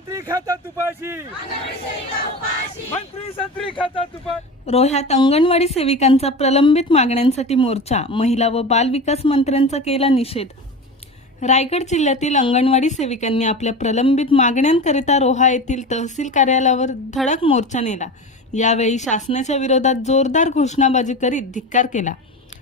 संत्री खातात तुपाशी मंत्री संत्री खातात रोह्यात अंगणवाडी सेविकांचा प्रलंबित मागण्यांसाठी मोर्चा महिला व बाल विकास मंत्र्यांचा केला निषेध. रायगड जिल्ह्यातील अंगणवाडी सेविकांनी आपल्या प्रलंबित मागण्यांकरिता रोहा येथील तहसील कार्यालयावर धडक मोर्चा नेला. यावेळी शासनाच्या विरोधात जोरदार घोषणाबाजी करीत धिक्कार केला.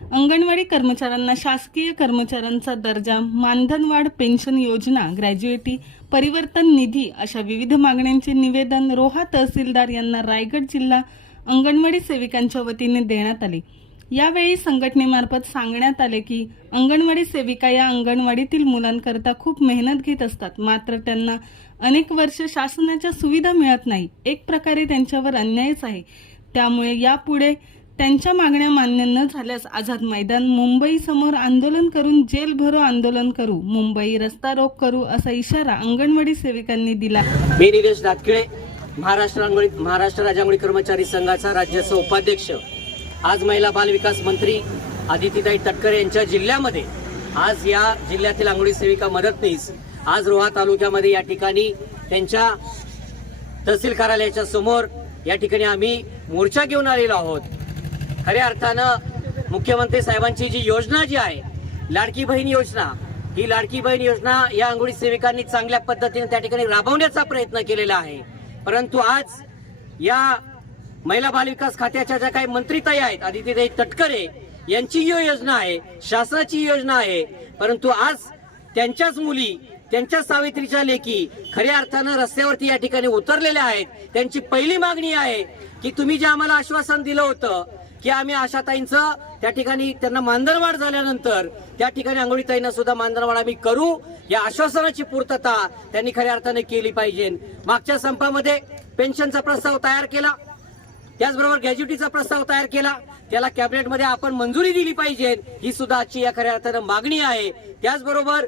अंगणवाडी कर्मचाऱ्यांना शासकीय कर्मचाऱ्यांचा दर्जा मानधनवाढ पेन्शन योजना ग्रॅज्युएटी परिवर्तन निधी अशा विविध मागण्यांचे निवेदन रोहा तहसीलदार यांना रायगड जिल्हा अंगणवाडी सेविकांच्या वतीने देण्यात आले. यावेळी संघटनेमार्फत सांगण्यात आले की अंगणवाडी सेविका या अंगणवाडीतील मुलांकरता खूप मेहनत घेत असतात. मात्र त्यांना अनेक वर्ष शासनाच्या सुविधा मिळत नाही. एक प्रकारे त्यांच्यावर अन्यायच आहे. त्यामुळे यापुढे त्यांच्या मागण्या मान्य न झाल्यास आझाद मैदान मुंबई समोर आंदोलन करून जेल भरो आंदोलन करू मुंबई रस्ता रोक करू असा इशारा अंगणवाडी सेविकांनी दिला. मी निलेश दातकिळे महाराष्ट्र अंगणी महाराष्ट्र राज्य कर्मचारी संघाचा राज्याचा उपाध्यक्ष आज महिला बाल विकास मंत्री आदितीताई तटकरे यांच्या जिल्ह्यामध्ये. आज या जिल्ह्यातील अंगणी सेविका मदतनीस आज रोहा तालुक्यामध्ये या ठिकाणी त्यांच्या तहसील कार्यालयाच्या समोर या ठिकाणी आम्ही मोर्चा घेऊन आलेलो आहोत. खऱ्या अर्थानं मुख्यमंत्री साहेबांची जी योजना जी आहे लाडकी बहीण योजना ही लाडकी बहीण योजना या अंगुडी सेविकांनी चांगल्या पद्धतीने त्या ठिकाणी राबवण्याचा प्रयत्न केलेला आहे. परंतु आज या महिला बाल विकास खात्याच्या ज्या काही मंत्रीताई आहेत आदितीताई तटकरे यांची ही योजना आहे शासनाची ही योजना आहे. परंतु आज त्यांच्याच मुली त्यांच्या सावित्रीच्या लेखी खऱ्या अर्थानं रस्त्यावरती या ठिकाणी उतरलेल्या आहेत. त्यांची पहिली मागणी आहे की तुम्ही जे आम्हाला आश्वासन दिलं होतं की आम्ही आशाताईंचं त्या ठिकाणी त्यांना मानधनवाढ झाल्यानंतर त्या ठिकाणी आंघोळीताईंना सुद्धा मानधनवाढ आम्ही करू. या आश्वासनाची पूर्तता त्यांनी खऱ्या अर्थाने केली पाहिजे. मागच्या संपामध्ये पेन्शनचा प्रस्ताव तयार केला. त्याचबरोबर ग्रॅज्युटीचा प्रस्ताव तयार केला. त्याला कॅबिनेटमध्ये आपण मंजुरी दिली पाहिजे. ही सुद्धा आजची या खऱ्या अर्थानं मागणी आहे. त्याचबरोबर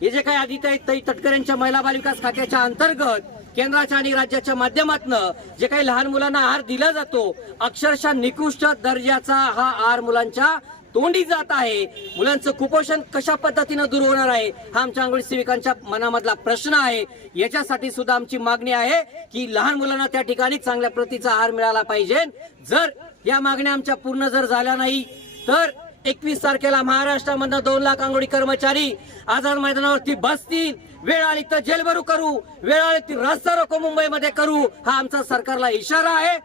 हे जे काही आदित्य तटकऱ्यांच्या महिला बाल विकास खात्याच्या अंतर्गत केंद्राच्या आणि राज्याच्या माध्यमातून जे काही लहान मुलांना आहार दिला जातो अक्षरशः निकृष्ट दर्जाचा हा आहार मुलांच्या तोंडी जात आहे. मुलांचं कुपोषण कशा पद्धतीनं दूर होणार आहे हा आमच्या अंगणी सेविकांच्या मनामधला प्रश्न आहे. याच्यासाठी सुद्धा आमची मागणी आहे की लहान मुलांना त्या ठिकाणी चांगल्या प्रतीचा आहार मिळाला पाहिजे. जर या मागण्या आमच्या पूर्ण जर झाल्या नाही तर एकवीस तारखेला महाराष्ट्रामधनं दोन लाख अंगोडी कर्मचारी आझाद मैदानावरती बसतील. वेळ आली तर जेलभरू करू. वेळ आली ती रस्ता रोको मुंबईमध्ये करू. हा आमचा सरकारला इशारा आहे.